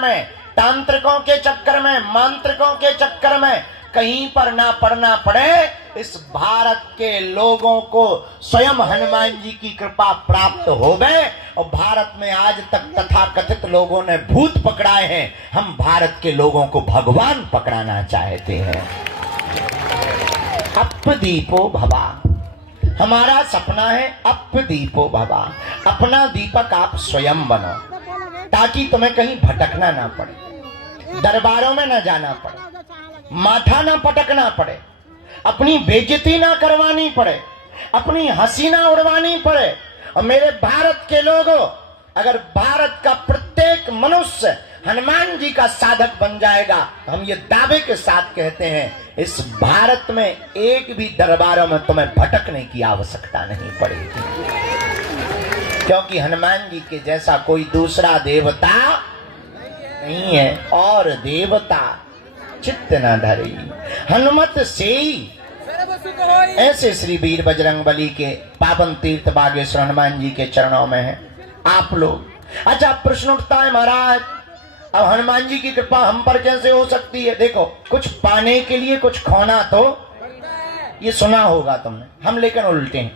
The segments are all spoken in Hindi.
में, तांत्रिकों के चक्कर में, मांत्रिकों के चक्कर में कहीं पर ना पड़ना पड़े, इस भारत के लोगों को स्वयं हनुमान जी की कृपा प्राप्त हो गए। और भारत में आज तक तथाकथित लोगों ने भूत पकड़ाए हैं, हम भारत के लोगों को भगवान पकड़ाना चाहते हैं। अपदीपो भवा, हमारा सपना है अपदीपो भवा, अपना दीपक आप स्वयं बनो, ताकि तुम्हें कहीं भटकना ना पड़े, दरबारों में ना जाना पड़े, माथा ना पटकना पड़े, अपनी बेइज्जती ना करवानी पड़े, अपनी हंसी ना उड़वानी पड़े। और मेरे भारत के लोगों, अगर भारत का प्रत्येक मनुष्य हनुमान जी का साधक बन जाएगा, हम ये दावे के साथ कहते हैं, इस भारत में एक भी दरबारों में तुम्हें भटकने की आवश्यकता नहीं पड़ेगी, क्योंकि हनुमान जी के जैसा कोई दूसरा देवता नहीं है। और देवता चित्त न धरी हनुमत सेई, ऐसे श्री वीर बजरंगबली के पावन तीर्थ बागेश्वर हनुमान जी के चरणों में है आप लोग। अच्छा, प्रश्न उठता है महाराज, अब हनुमान जी की कृपा हम पर कैसे हो सकती है? देखो, कुछ पाने के लिए कुछ खोना तो, ये सुना होगा तुमने, हम लेकिन उल्टे हैं।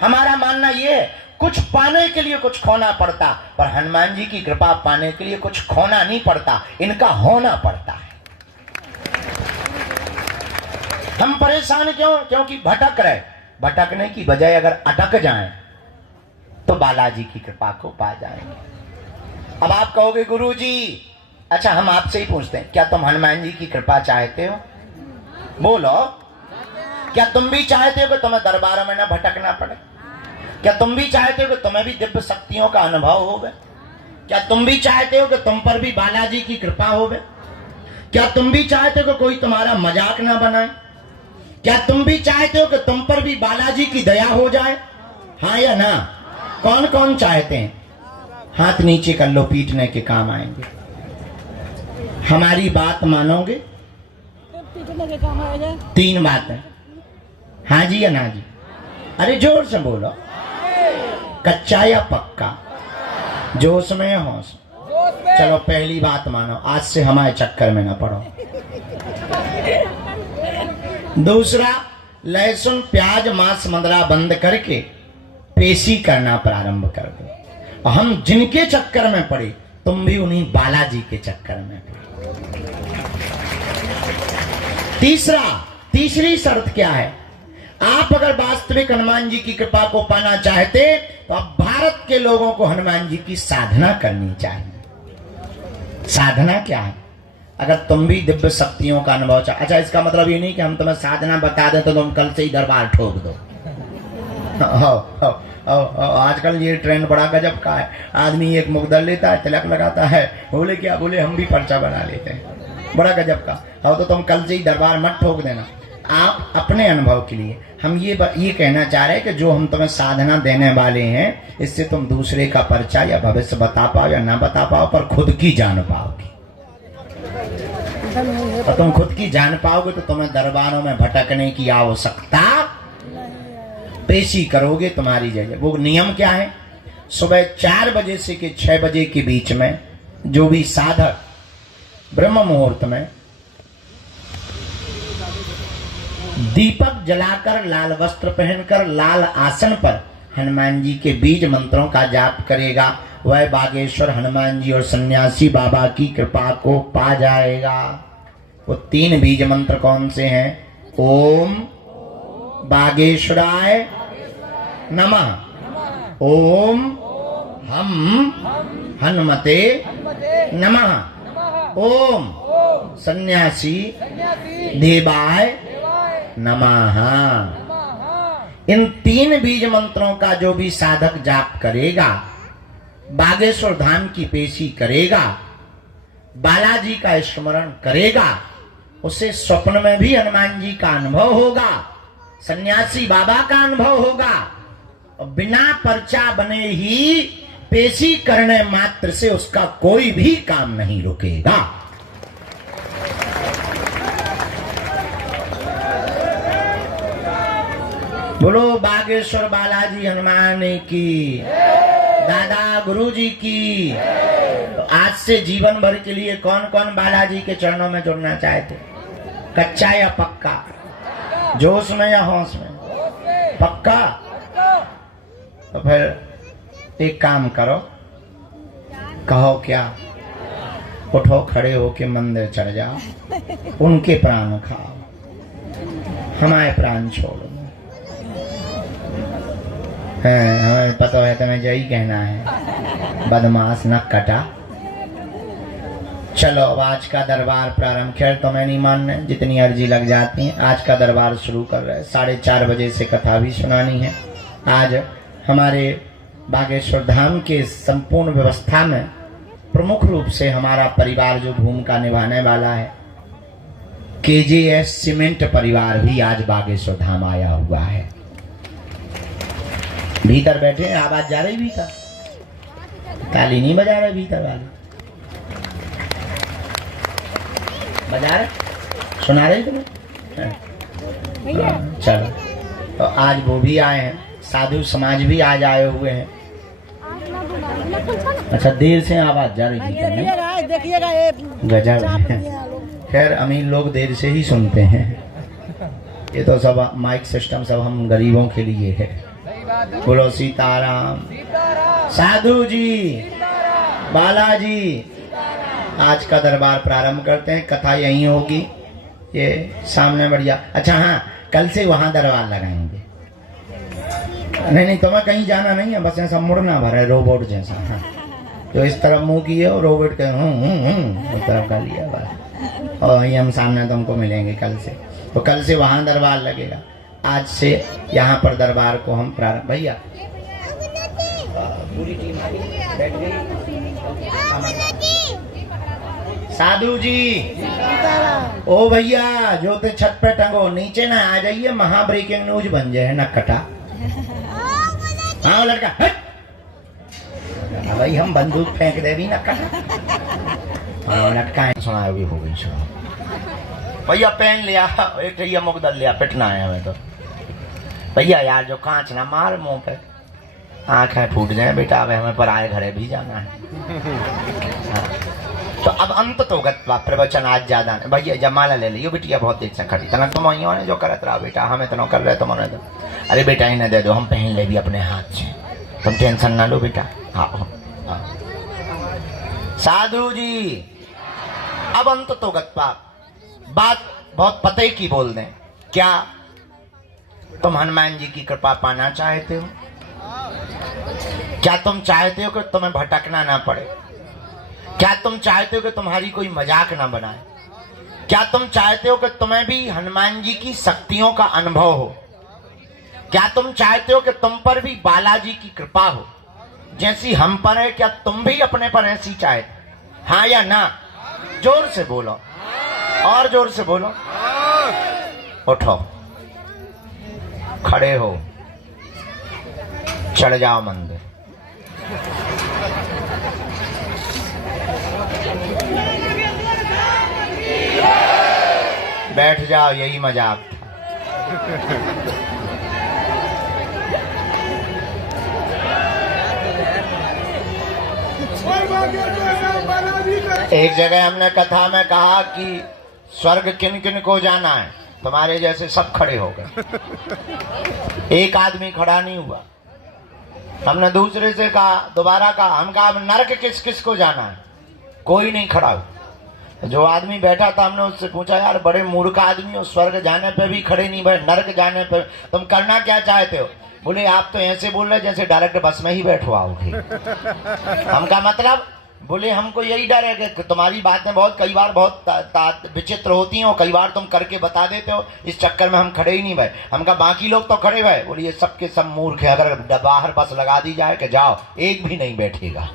हमारा मानना ये है कुछ पाने के लिए कुछ खोना पड़ता, पर हनुमान जी की कृपा पाने के लिए कुछ खोना नहीं पड़ता, इनका होना पड़ता है। हम परेशान क्यों? क्योंकि भटक रहे, भटकने की बजाय अगर अटक जाएं तो बालाजी की कृपा को पा जाएंगे। अब आप कहोगे गुरुजी, अच्छा हम आपसे ही पूछते हैं, क्या तुम हनुमान जी की कृपा चाहते हो? बोलो, क्या तुम भी चाहते हो कि तुम्हें दरबारों में न भटकना पड़े? क्या तुम भी चाहते हो कि तुम्हें भी दिव्य शक्तियों का अनुभव होगा? क्या तुम भी चाहते हो कि तुम पर भी बालाजी की कृपा होवे? क्या तुम भी चाहते हो कि कोई तुम्हारा मजाक ना बनाए? क्या तुम भी चाहते हो कि तुम पर भी बालाजी की दया हो जाए? हाँ या ना? कौन कौन चाहते हैं? हाथ नीचे कर लो, पीटने के काम आएंगे। हमारी बात मानोगे? तीन बातें, हाँ जी या ना जी? अरे जोर से बोलो, कच्चा या पक्का, जोश में या होश? चलो पहली बात मानो, आज से हमारे चक्कर में ना पड़ो। दूसरा, लहसुन प्याज मांस मदिरा बंद करके पेशी करना प्रारंभ कर दो। और हम जिनके चक्कर में पड़े, तुम भी उन्हीं बालाजी के चक्कर में पड़े। तीसरी शर्त क्या है? आप अगर वास्तविक हनुमान जी की कृपा को पाना चाहते, तो आप भारत के लोगों को हनुमान जी की साधना करनी चाहिए। साधना क्या है? अगर तुम भी दिव्य शक्तियों का अनुभव चाह, अच्छा इसका मतलब ये नहीं कि हम तुम्हें साधना बता दें तो तुम कल से ही दरबार ठोक दो। आजकल ये ट्रेंड बड़ा गजब का है, आदमी एक मुकदर लेता है, तिलक लगाता है, बोले क्या बोले, हम भी पर्चा बना लेते हैं, बड़ा गजब का। हाँ, तो तुम कल से ही दरबार मत ठोक देना। आप अपने अनुभव के लिए हम ये कहना चाह रहे हैं कि जो हम तुम्हें साधना देने वाले हैं, इससे तुम दूसरे का पर्चा या भविष्य बता पाओ या ना बता पाओ, पर खुद की जान पाओगे। और तुम खुद की जान पाओगे तो तुम्हें दरबारों में भटकने की आवश्यकता, पेशी करोगे तुम्हारी जगह। वो नियम क्या है? सुबह 4 बजे से 6 बजे के बीच में जो भी साधक ब्रह्म मुहूर्त में दीपक जलाकर, लाल वस्त्र पहनकर, लाल आसन पर हनुमान जी के बीज मंत्रों का जाप करेगा, वह बागेश्वर हनुमान जी और सन्यासी बाबा की कृपा को पा जाएगा। वो 3 बीज मंत्र कौन से हैं? ओम बागेश्वराय नमः, ओम हम हनुमते नमः, ओम सन्यासी देवाय नमः। इन 3 बीज मंत्रों का जो भी साधक जाप करेगा, बागेश्वर धाम की पेशी करेगा, बालाजी का स्मरण करेगा, उसे स्वप्न में भी हनुमान जी का अनुभव होगा, सन्यासी बाबा का अनुभव होगा, और बिना पर्चा बने ही पेशी करने मात्र से उसका कोई भी काम नहीं रुकेगा। बोलो बागेश्वर बालाजी हनुमान की, दादा गुरुजी की। तो आज से जीवन भर के लिए कौन कौन बालाजी के चरणों में जुड़ना चाहते? कच्चा या पक्का? जोश में या होश में? पक्का? तो फिर एक काम करो, कहो क्या, उठो, खड़े होके मंदिर चढ़ जाओ, उनके प्राण खाओ, हमारे प्राण छोड़ो। हमें पता है तुम्हें यही कहना है, बदमाश न कटा। चलो अब आज का दरबार प्रारंभ। खैर तुम्हें नहीं मानना, जितनी अर्जी लग जाती है। आज का दरबार शुरू कर रहे हैं। 4:30 बजे से कथा भी सुनानी है। आज हमारे बागेश्वर धाम के संपूर्ण व्यवस्था में प्रमुख रूप से हमारा परिवार जो भूमिका निभाने वाला है, केजेएस सीमेंट परिवार भी आज बागेश्वर धाम आया हुआ है। भीतर बैठे हैं, आवाज जा रही भीतर, ताली नहीं बजा रहे भीतर वाले, बजा रहे, सुना रहे तुम्हें? चलो, तो आज वो भी आए हैं, साधु समाज भी आज आए हुए हैं। अच्छा, देर से आवाज जा रही है, देखिएगा गजब। खैर अमीर लोग देर से ही सुनते हैं, ये तो सब माइक सिस्टम सब हम गरीबों के लिए है। बोलो सीताराम। साधु जी, बालाजी, आज का दरबार प्रारंभ करते हैं। कथा यहीं होगी, ये सामने बढ़िया। अच्छा हाँ, कल से वहां दरबार लगाएंगे। नहीं तुम्हें कहीं जाना नहीं है, बस ऐसा मुड़ना भर है रोबोट जैसा। हाँ, जो इस तरफ मुंह किए और रोबोट के उस तरफ कर लिया बस। और वही हम सामने तुमको मिलेंगे कल से। तो कल से वहां दरबार लगेगा, आज से यहाँ पर दरबार को हम प्रारंभ। भैया पूरी टीम बैठ गई। साधु जी, ओ भैया जो ते छत पे टंगो, नीचे ना आ जाइए, महा ब्रेकिंग न्यूज बन जाए न कटा। हाँ लड़का, भाई हम बंदूक फेंक दे भी न कटा। हाँ लटका सुना भी हो गई। सुना भैया, पेन लिया, एक ये मुकदर लिया, पिटना है हमें तो। भैया यार जो कांच ना मार मुंह पे, आंखें फूट जाए बेटा, अब हमें पराए घरे भी जाना है। हाँ। तो अब अंत तो प्रवचन आज ज्यादा नहीं। भैया जमाला ले लियो बिटिया, बहुत देर से खड़ी तना तुम ने जो करत रहा बेटा, हमें तो कर रहे तुम तो। अरे बेटा इन्हें दे दो, हम पहन ले भी अपने हाथ से, तुम टेंशन ना लो बेटा। हाँ साधु जी, अब अंत तो बात बहुत पते की बोल दें। क्या तुम हनुमान जी की कृपा पाना चाहते हो? क्या तुम चाहते हो कि तुम्हें भटकना ना पड़े? क्या तुम चाहते हो कि तुम्हारी कोई मजाक ना बनाए? क्या तुम चाहते हो कि तुम्हें भी हनुमान जी की शक्तियों का अनुभव हो? क्या तुम चाहते हो कि तुम पर भी बालाजी की कृपा हो जैसी हम पर है? क्या तुम भी अपने पर ऐसी चाहे? हाँ या ना? जोर से बोलो, और जोर से बोलो। उठो, खड़े हो, चढ़ जाओ मंदिर। बैठ जाओ, यही मजाक था। एक जगह हमने कथा में कहा कि स्वर्ग किन किन को जाना है, तुम्हारे जैसे सब खड़े हो गए, एक आदमी खड़ा नहीं हुआ। हमने दूसरे से कहा, दोबारा कहा, हम कहा नरक किस किस को जाना है, कोई नहीं खड़ा हुआ। जो आदमी बैठा था हमने उससे पूछा, यार बड़े मूर्ख आदमी हो, स्वर्ग जाने पे भी खड़े नहीं बैठ, नरक जाने पे तुम करना क्या चाहते हो? बोले आप तो ऐसे बोल रहे जैसे डायरेक्ट बस में ही बैठो आओगे। हमका मतलब, बोले हमको यही डर है कि तुम्हारी बातें बहुत कई बार बहुत विचित्र होती हैं और कई बार तुम करके बता देते हो, इस चक्कर में हम खड़े ही नहीं भाई। हमका बाकी लोग तो खड़े भाई। बोले ये सबके सब मूर्ख है, अगर बाहर बस लगा दी जाए कि जाओ, एक भी नहीं बैठेगा।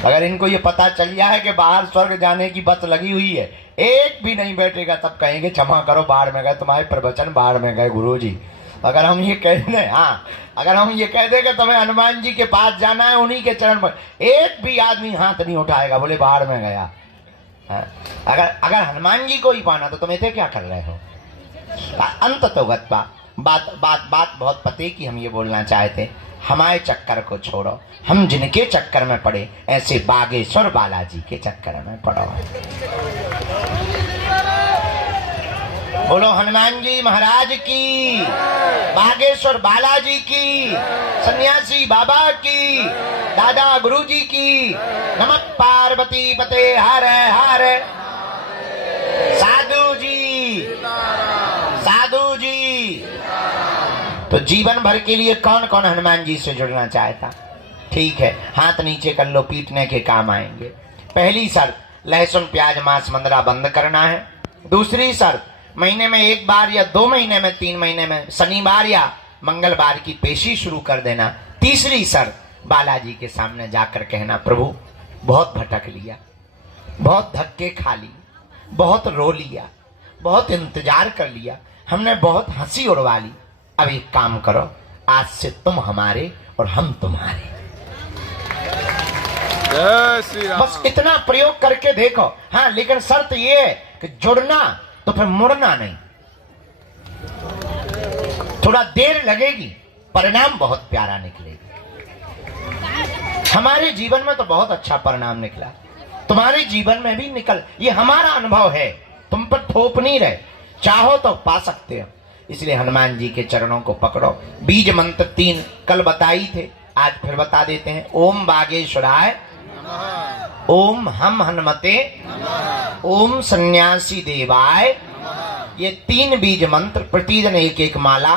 अगर इनको ये पता चल गया है कि बाहर स्वर्ग जाने की बस लगी हुई है, एक भी नहीं बैठेगा, तब कहेंगे क्षमा करो, बाहर में गए, तुम्हारे प्रवचन बाहर में गए गुरुजी। अगर हम ये कह दें, हाँ अगर हम ये कह दें कि तुम्हें हनुमान जी के पास जाना है, उन्हीं के चरण पर, एक भी आदमी हाथ नहीं उठाएगा, बोले बाहर में गया। अगर हनुमान जी को ही पाना तो तुम इसे क्या कर रहे हो? अंत तो गत्वा बात बात बात बहुत पते की हम ये बोलना चाहते, हमारे चक्कर को छोड़ो, हम जिनके चक्कर में पड़े ऐसे बागेश्वर बालाजी के चक्कर में पड़ो। बोलो हनुमान जी महाराज की, बागेश्वर बालाजी की, सन्यासी बाबा की, दादा गुरु जी की। नमः पार्वती पते हर हर। साधु जी, साधु जी। तो जीवन भर के लिए कौन कौन हनुमान जी से जुड़ना चाहता? ठीक है, हाथ नीचे कर लो, पीटने के काम आएंगे। पहली शर्त, लहसुन प्याज मांस मंदरा बंद करना है। दूसरी शर्त, महीने में 1 बार या 2 महीने में 3 महीने में शनिवार या मंगलवार की पेशी शुरू कर देना। तीसरी शर्त, बालाजी के सामने जाकर कहना, प्रभु बहुत भटक लिया, बहुत धक्के खा लिए, बहुत रो लिया, बहुत इंतजार कर लिया, हमने बहुत हंसी उड़वा ली। अब एक काम करो, आज से तुम हमारे और हम तुम्हारे। बस इतना प्रयोग करके देखो। हाँ, लेकिन शर्त ये है कि जुड़ना तो फिर मुड़ना नहीं। थोड़ा देर लगेगी, परिणाम बहुत प्यारा निकलेगा। हमारे जीवन में तो बहुत अच्छा परिणाम निकला, तुम्हारे जीवन में भी निकल। ये हमारा अनुभव है, तुम पर थोप नहीं रहे, चाहो तो पा सकते हो। इसलिए हनुमान जी के चरणों को पकड़ो। बीज मंत्र 3 कल बताई थे, आज फिर बता देते हैं। ओम बागेश्वराय, ओम हम हनुमते, ओम सन्यासी देवाय। ये 3 बीज मंत्र प्रतिदिन 1-1 माला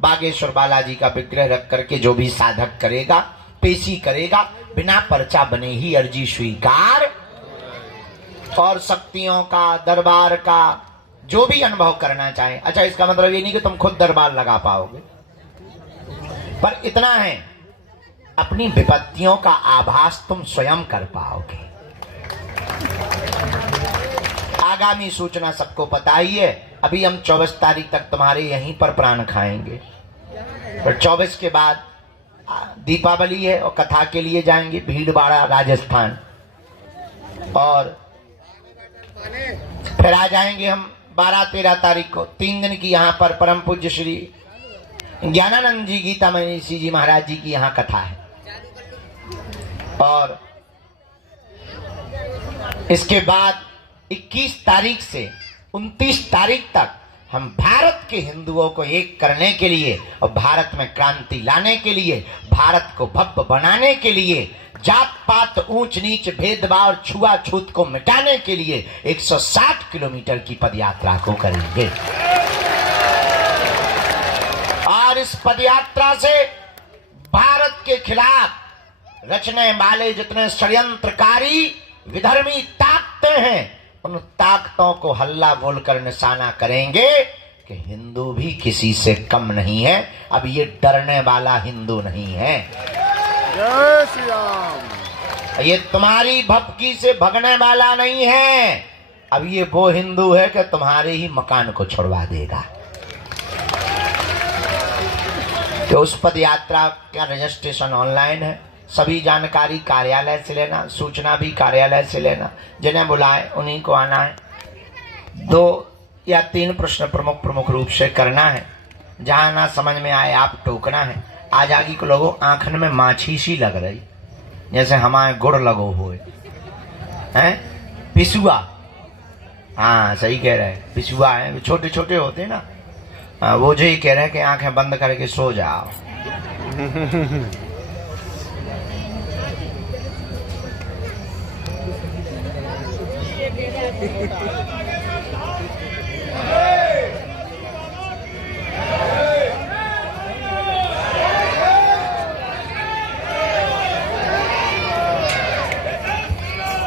बागेश्वर बालाजी का विग्रह रख करके जो भी साधक करेगा, पेशी करेगा, बिना पर्चा बने ही अर्जी स्वीकार। और शक्तियों का, दरबार का जो भी अनुभव करना चाहे। अच्छा, इसका मतलब ये नहीं कि तुम खुद दरबार लगा पाओगे, पर इतना है, अपनी विपत्तियों का आभास तुम स्वयं कर पाओगे। आगामी सूचना सबको पता ही है। अभी हम 24 तारीख तक तुम्हारे यहीं पर प्राण खाएंगे, और 24 के बाद दीपावली है और कथा के लिए जाएंगे भीलवाड़ा राजस्थान, और फिर आ जाएंगे हम 12-13 तारीख को। 3 दिन की यहाँ पर परम पूज्य श्री ज्ञानानंद जी गीतामणि जी महाराज जी की यहाँ कथा है। और इसके बाद 21 तारीख से 29 तारीख तक हम भारत के हिंदुओं को एक करने के लिए और भारत में क्रांति लाने के लिए, भारत को भव्य बनाने के लिए, जात पात ऊंच नीच भेदभाव और छुआछूत को मिटाने के लिए 160 किलोमीटर की पदयात्रा को करेंगे। और इस पदयात्रा से भारत के खिलाफ रचने वाले जितने षड्यंत्रकारी विधर्मी ताकतें हैं, उन ताकतों को हल्ला बोलकर निशाना करेंगे कि हिंदू भी किसी से कम नहीं है। अब ये डरने वाला हिंदू नहीं है। जय श्री राम। ये तुम्हारी भपकी से भगने वाला नहीं है। अब ये वो हिंदू है कि तुम्हारे ही मकान को छुड़वा देगा। तो उस पद यात्रा का रजिस्ट्रेशन ऑनलाइन है। सभी जानकारी कार्यालय से लेना, सूचना भी कार्यालय से लेना। जिन्हें बुलाए उन्हीं को आना है। 2 या 3 प्रश्न प्रमुख रूप से करना है। जहां ना समझ में आए आप टोकना है। आजागी को लोगों आंखन में माछी सी लग रही, जैसे हमारे गुड़ लगो हुए हैं। पिसुआ, हाँ सही कह रहे हैं, पिसुआ है, छोटे छोटे होते हैं ना। वो जो ही कह रहे हैं कि आंखें बंद करके सो जाओ।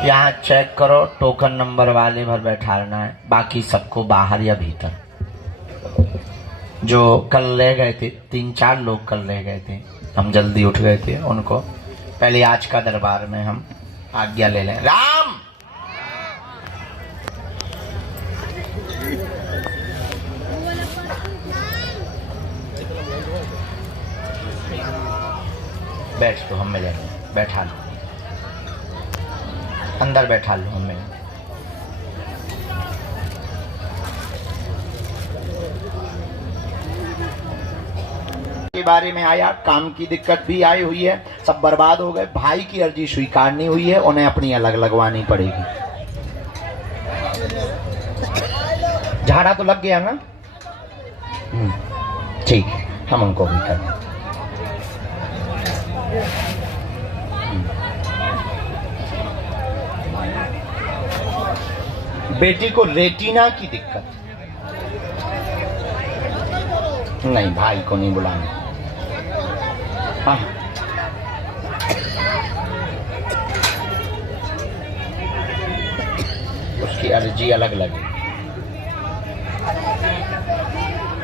यहाँ चेक करो, टोकन नंबर वाले भर बैठाना है, बाकी सबको बाहर या भीतर। जो कल ले गए थे, 3-4 लोग कल ले गए थे, हम जल्दी उठ गए थे, उनको पहले आज का दरबार में हम आज्ञा ले लें। राम बैठ तो हम मिलेंगे, बैठा लो अंदर, बैठा लो हम मिलेंगे। के बारे में आया, काम की दिक्कत भी आई हुई है, सब बर्बाद हो गए। भाई की अर्जी स्वीकार नहीं हुई है, उन्हें अपनी अलग लगवानी पड़ेगी। झाड़ा तो लग गया ना? ठीक है, हम उनको भी कर दें। बेटी को रेटिना की दिक्कत, नहीं भाई को नहीं बुलाना। हाँ, उसकी अर्जी अलग लगेगी,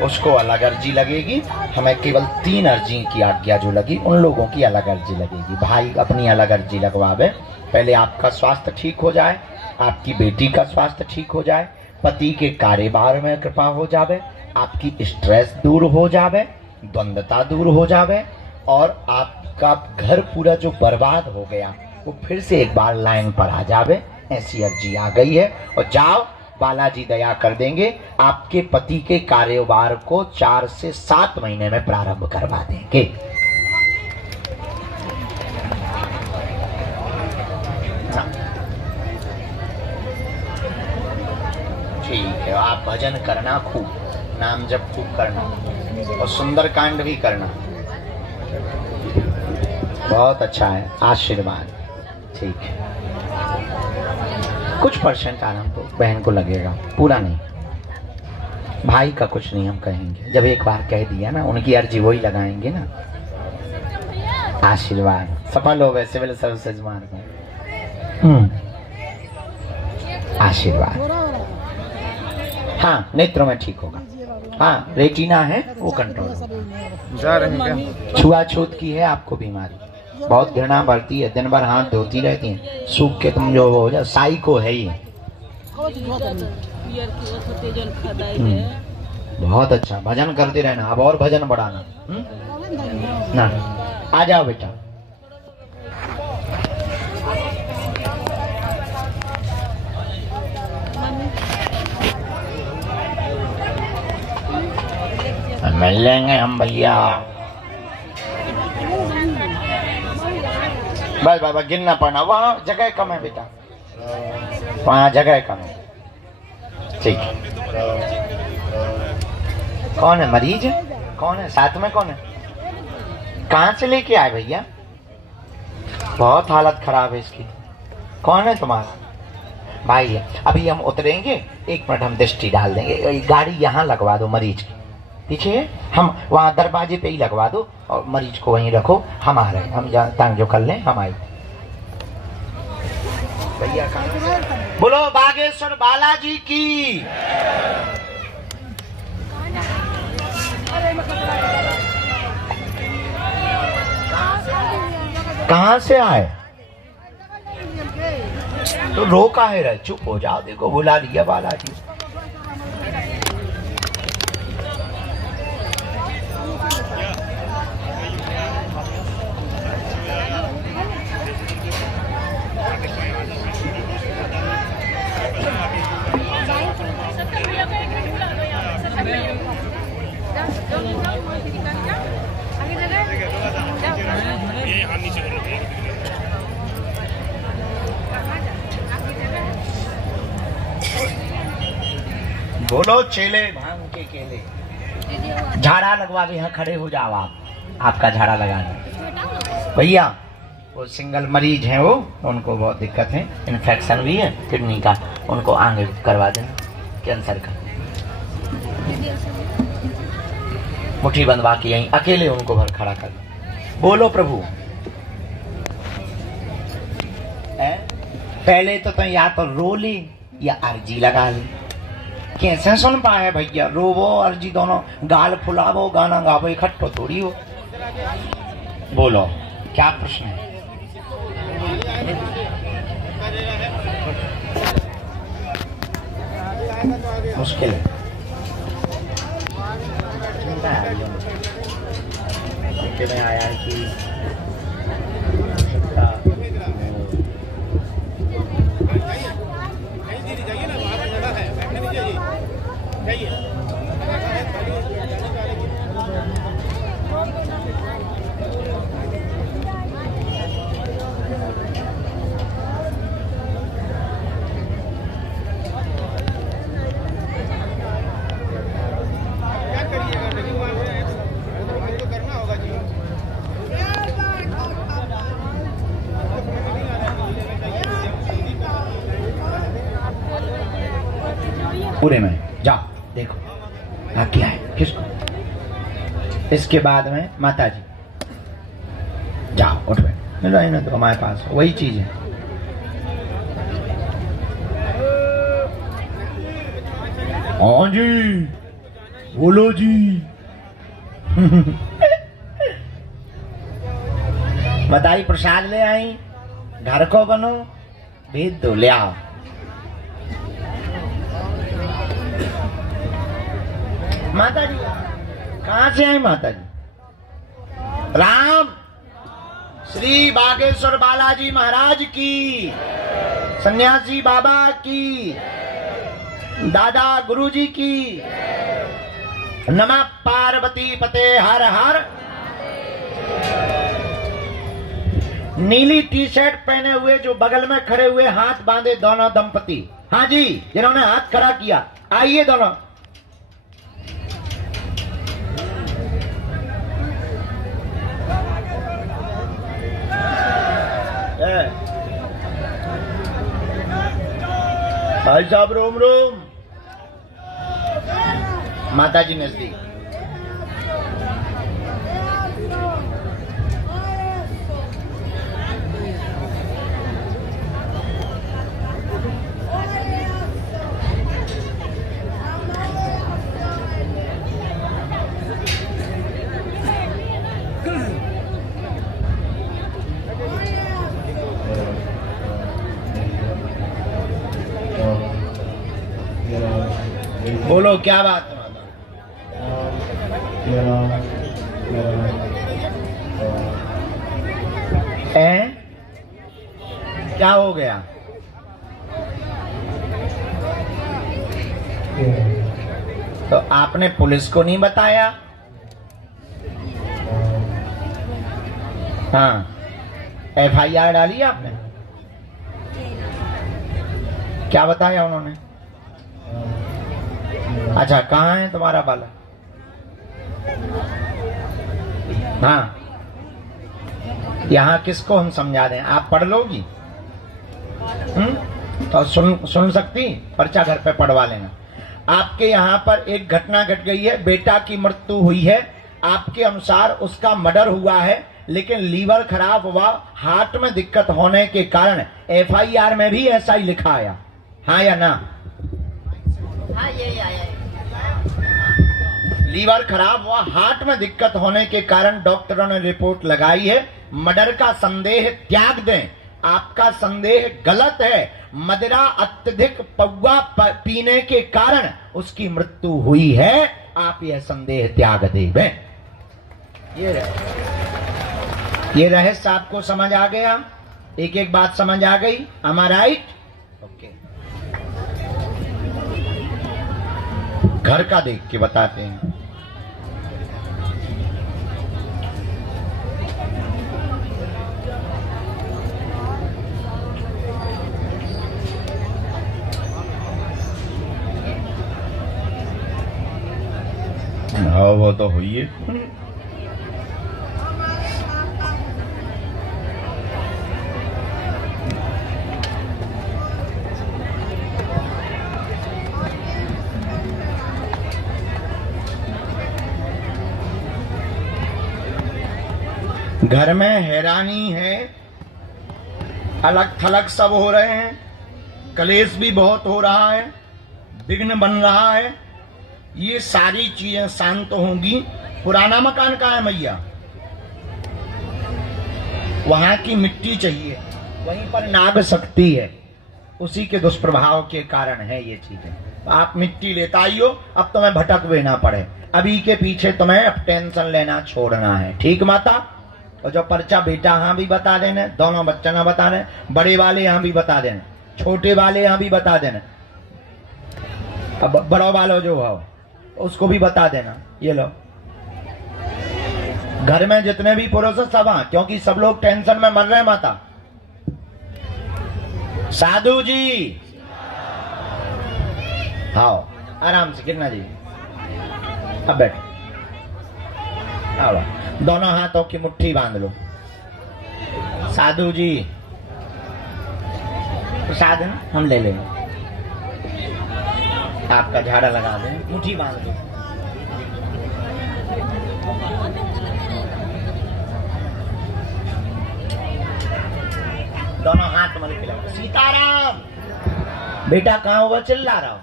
उसको अलग अर्जी लगेगी। हमें केवल 3 अर्जी की आज्ञा जो लगी, उन लोगों की अलग अर्जी लगेगी। भाई अपनी अलग अर्जी लगवावे। पहले आपका स्वास्थ्य ठीक हो जाए, आपकी बेटी का स्वास्थ्य ठीक हो जाए, पति के कारोबार में कृपा हो जावे, आपकी स्ट्रेस दूर हो जावे, द्वंद्वता दूर हो जावे, और आपका घर पूरा जो बर्बाद हो गया वो फिर से एक बार लाइन पर आ जावे। ऐसी अर्जी आ गई है। और जाओ, बालाजी दया कर देंगे, आपके पति के कारोबार को 4 से 7 महीने में प्रारंभ करवा देंगे। ठीक है, आप भजन करना खूब, नाम जप खूब करना, और सुंदर कांड भी करना। बहुत अच्छा है, आशीर्वाद। ठीक है, कुछ % आराम तो बहन को लगेगा, पूरा नहीं। भाई का कुछ नहीं हम कहेंगे, जब एक बार कह दिया ना, उनकी अर्जी वही लगाएंगे ना। आशीर्वाद सफल हो गए सिविल सर्विसेज मार्ग में। आशीर्वाद। हाँ, नेत्रों में ठीक होगा। हाँ, रेटिना है वो कंट्रोल होगा। जा रहे हैं क्या? छुआछूत की है आपको बीमारी, बहुत घृणा बढ़ती है, दिन भर हाथ धोती रहती हैं, सूख के तुम जो हो जाए, साई को है ही। बहुत अच्छा, भजन करते रहना, अब और भजन बढ़ाना ना। आ जाओ बेटा। मिल लेंगे हम भैया। बस बाबा गिनना पड़ना, वहाँ जगह कम है बेटा, वहाँ जगह कम है। ठीक है, कौन है मरीज? कौन है साथ में? कौन है? कहाँ से लेके आए भैया? बहुत हालत खराब है इसकी। कौन है तुम्हारा भाई? है अभी हम उतरेंगे, 1 मिनट हम दृष्टि डाल देंगे। गाड़ी यहाँ लगवा दो मरीज की पीछे, हम वहाँ दरवाजे पे ही लगवा दो, और मरीज को वहीं रखो। हम आ रहे हैं, हम टांग जो कर लें, हम आए। भैया बोलो बागेश्वर बालाजी की। कहाँ से आए? तो रो काहे रहे? चुप हो जाओ, देखो बुला लिया बालाजी। बोलो चेले भांग के केले। झाड़ा लगवा भी, यहाँ खड़े हो जाओ आप, आपका झाड़ा लगाना। भैया वो सिंगल मरीज हैं, वो उनको बहुत दिक्कत है, इन्फेक्शन भी है किडनी का, उनको आगे करवा देना, कैंसर का। मुट्ठी बंधवा के यहीं अकेले उनको भर खड़ा कर। बोलो प्रभु। पहले तो या तो रो ली या अर्जी लगा ली। कैसे सुन पाए भैया? रोवो अर्जी दोनों, गाल फुलावो गाना गावो, इकट्ठो थोड़ी हो। बोलो क्या प्रश्न है? मुश्किल है। में आया है कि पूरे में जाओ देखो हाँ क्या है किसको। इसके बाद में माता जी जाओ उठ बैठ ना तो हमारे पास वही चीज है। हाँ जी बोलो जी। बताई प्रसाद ले आई घर को बनो भेज दो ले आओ। माता जी कहाँ से आई माता जी? राम श्री बागेश्वर बालाजी महाराज की, सन्यासी बाबा की, दादा गुरुजी की। नमः पार्वती पते हर हर। नीली टी शर्ट पहने हुए जो बगल में खड़े हुए हाथ बांधे दोनों दंपति, हाँ जी जिन्होंने हाथ खड़ा किया, आइए दोनों। भाई साहब रोम रोम। माता जी नजदीक। बोलो क्या बात है? क्या हो गया? तो आपने पुलिस को नहीं बताया? हाँ FIR डाली आपने? क्या बताया उन्होंने? अच्छा कहाँ है तुम्हारा बाला? हाँ यहाँ किसको हम समझा दें? आप पढ़ लोगी? तो सुन सकती? पर्चा घर पे पढ़वा लेना। आपके यहाँ पर एक घटना घट गई है, बेटा की मृत्यु हुई है। आपके अनुसार उसका मर्डर हुआ है, लेकिन लीवर खराब हुआ, हार्ट में दिक्कत होने के कारण FIR में भी ऐसा ही लिखा आया, हाँ या ना? हाँ ये आया। लीवर खराब हुआ, हार्ट में दिक्कत होने के कारण डॉक्टरों ने रिपोर्ट लगाई है। मर्डर का संदेह त्याग दें, आपका संदेह गलत है। मदिरा अत्यधिक पौवा पीने के कारण उसकी मृत्यु हुई है। आप यह संदेह त्याग दें। ये रहस्य आपको समझ आ गया? एक एक बात समझ आ गई? Am I right? ओके। घर का देख के बताते हैं। हाँ वो तो हुई है। घर में हैरानी है, अलग थलग सब हो रहे हैं, कलेश भी बहुत हो रहा है, विघ्न बन रहा है। ये सारी चीजें शांत होंगी। पुराना मकान कहाँ है मैया? वहां की मिट्टी चाहिए, वहीं पर नाग शक्ति है, उसी के दुष्प्रभाव के कारण है ये चीजें। आप मिट्टी लेता आइयो, अब तुम्हें भटक भी ना पड़े। अभी के पीछे तुम्हें अब टेंशन लेना छोड़ना है, ठीक माता? और जो पर्चा बेटा यहाँ भी बता देने, दोनों बच्चा ना बता दें, बड़े वाले यहाँ भी बता देने, छोटे वाले यहाँ भी बता देना, अब बड़ों वालों जो हो उसको भी बता देना। ये लो, घर में जितने भी पुरुष हैं सब, क्योंकि सब लोग टेंशन में मर रहे हैं माता। साधु जी आओ आराम से, किन्ना जी अब बैठो, आओ दोनों हाथों की मुट्ठी बांध लो। साधु जी प्रसाद हम ले लेंगे। आपका झाड़ा लगा दें, मुट्ठी बांध दो। दोनों हाथ मल के लगा। सीताराम बेटा कहाँ हुआ, चिल्ला रहा हो।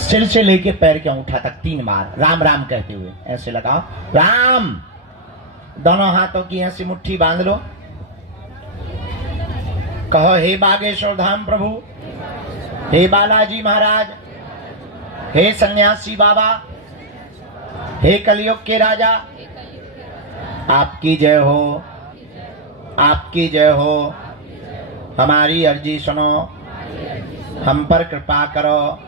सिर से लेके पैर के अंगूठा तक 3 बार राम राम कहते हुए ऐसे लगाओ, राम। दोनों हाथों की ऐसी मुट्ठी बांध लो। कहो, हे बागेश्वर धाम प्रभु, हे बालाजी महाराज, हे सन्यासी बाबा, हे कलयुग के राजा, आपकी जय हो, आपकी जय हो। हमारी अर्जी सुनो, हम पर कृपा करो।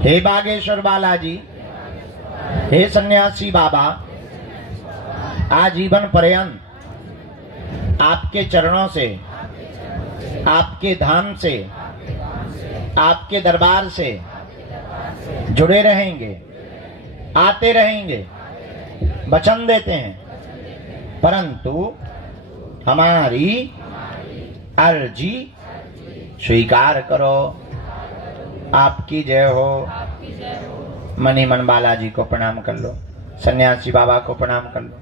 हे बागेश्वर बालाजी, हे सन्यासी बाबा, आजीवन पर्यंत आपके चरणों से, आपके धाम से, आपके दरबार से जुड़े रहेंगे, आते रहेंगे, वचन देते हैं। परंतु हमारी अर्जी स्वीकार करो। आपकी जय हो। मनी मन बालाजी को प्रणाम कर लो, सन्यासी बाबा को प्रणाम कर लो,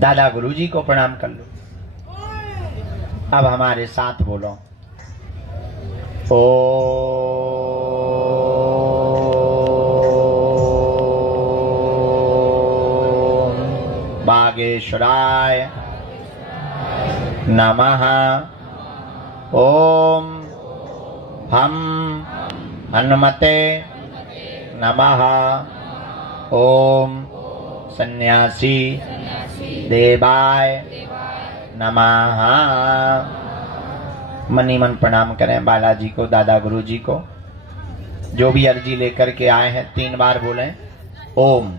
दादा गुरुजी को प्रणाम कर लो। अब हमारे साथ बोलो, ओम बागेश्वराय नमः। ओम हम हनुमते नमः। ओम सन्यासी देवाय नमः। मनी मन प्रणाम करें बालाजी को, दादा गुरुजी को। जो भी अर्जी लेकर के आए हैं 3 बार बोलें, ओम।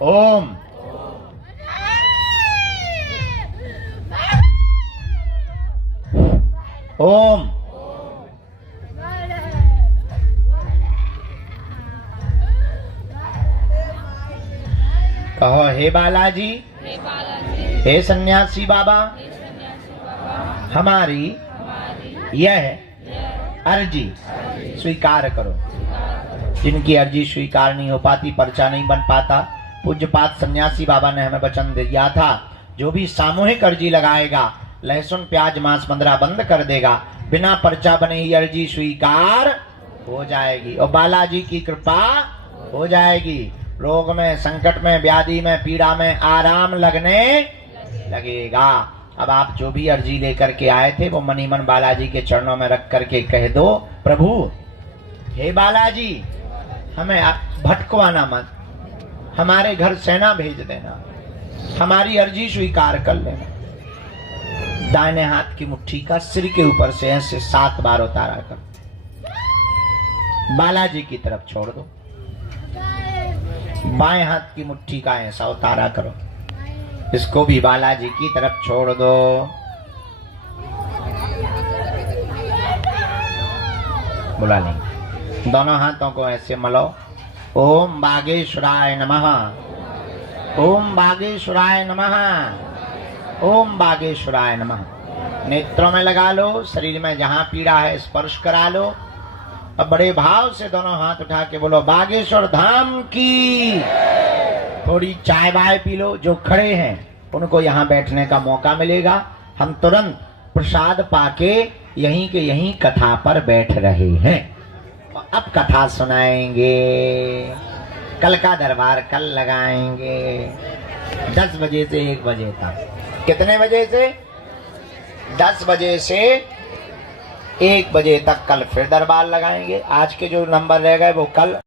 ओम। ओम। कहो, हे बालाजी, हे सन्यासी बाबा, हमारी यह अर्जी स्वीकार करो। जिनकी अर्जी स्वीकार नहीं हो पाती, पर्चा नहीं बन पाता, पूज्यपाद सन्यासी बाबा ने हमें वचन दिया था, जो भी सामूहिक अर्जी लगाएगा, लहसुन प्याज मांस मंदरा बंद कर देगा, बिना पर्चा बने ही अर्जी स्वीकार हो जाएगी और बालाजी की कृपा हो जाएगी। रोग में, संकट में, व्याधि में, पीड़ा में आराम लगने लगेगा। अब आप जो भी अर्जी लेकर के आए थे वो मनी मन बालाजी के चरणों में रख करके कह दो, प्रभु हे बालाजी, हमें भटकवाना मत, हमारे घर सेना भेज देना, हमारी अर्जी स्वीकार कर लेना। दाहिने हाथ की मुट्ठी का सिर के ऊपर से ऐसे 7 बार उतारा कर बालाजी की तरफ छोड़ दो। बाएं हाथ की मुट्ठी का ऐसा उतारा करो, इसको भी बालाजी की तरफ छोड़ दो। बुला नहीं, दोनों हाथों को ऐसे मलो। ओम बागेश्वराय नमः। ओम बागेश्वराय नमः। ओम बागेश्वराय नमः। नेत्रों में लगा लो, शरीर में जहां पीड़ा है स्पर्श करा लो। अब बड़े भाव से दोनों हाथ उठा के बोलो, बागेश्वर धाम की। थोड़ी चाय बाय पी लो। जो खड़े हैं उनको यहाँ बैठने का मौका मिलेगा। हम तुरंत प्रसाद पाके यहीं के यहीं कथा पर बैठ रहे हैं। अब कथा सुनाएंगे, कल का दरबार कल लगाएंगे 10 बजे से 1 बजे तक। कितने बजे से? 10 बजे से 1 बजे तक कल फिर दरबार लगाएंगे। आज के जो नंबर रह गए वो कल